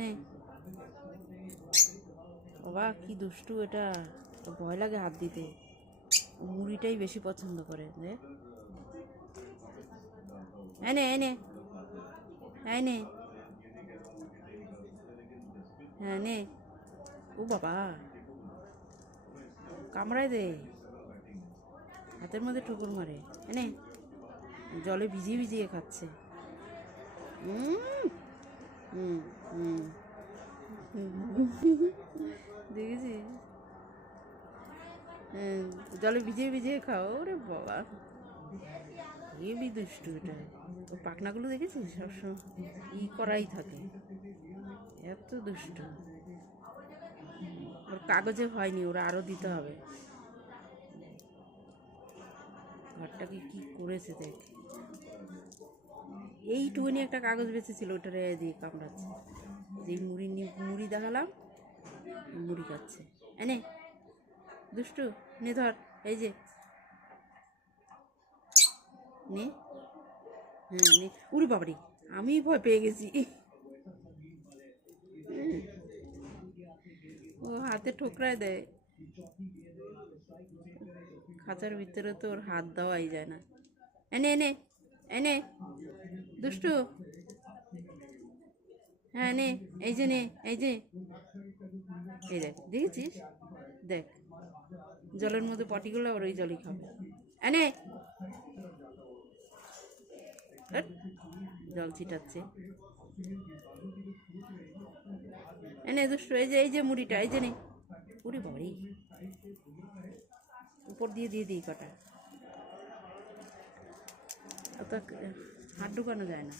নে বাবা, কি দুষ্টু এটা, ভয় লাগে হাত দিতে। মুড়িটাই বেশি পছন্দ করে। এনে এনে এনে, হ্যাঁ নে। ও বাবা, কামড়ায় দে, হাতের মধ্যে ঠোকর মারে। এনে, জলে ভিজিয়ে ভিজিয়ে খাচ্ছে। হুম হুম দেখেছিস? জলে ভিজিয়ে ভিজিয়ে খাও। ওরে বাবা, হেবি দুষ্টু এটা। ওর পাখনাগুলো দেখেছিস? সবসময় করাই থাকে, এত দুষ্টু। ওর কাগজে হয়নি, ওরা আরও দিতে হবে। ঘরটাকে কি করেছে দেখ, এইটুকুনি একটা কাগজ বেঁচেছিল, ওটা রেয়ে দিয়ে কামড়াচ্ছে। যেই মুড়ি দেখালাম, মুড়ি খাচ্ছে। এনে দুষ্টু, নে ধর, এই যে নে। হ্যাঁ নে। উড়ি বাবারি, আমি ভয় পেয়ে গেছি। ও হাতে ঠোকরায় দেয়, খাঁচার ভিতরে তো ওর হাত দেওয়াই যায় না। এনে এনে এনে দুষ্টু, হ্যাঁ নে, এই যে নে, এই যে, এই দেখ, দেখেছিস? দেখ, জলের মধ্যে পটিগুলো ওর ওই জলই খাবে। এনে, জল ছিটাচ্ছে। এনে দুষ্টু, এই যে মুড়িটা, এই যে নে। উড়ি বাবারি, উপর দিয়ে দিয়ে দিই কটা, অত হাত ঢুকানো যায় না।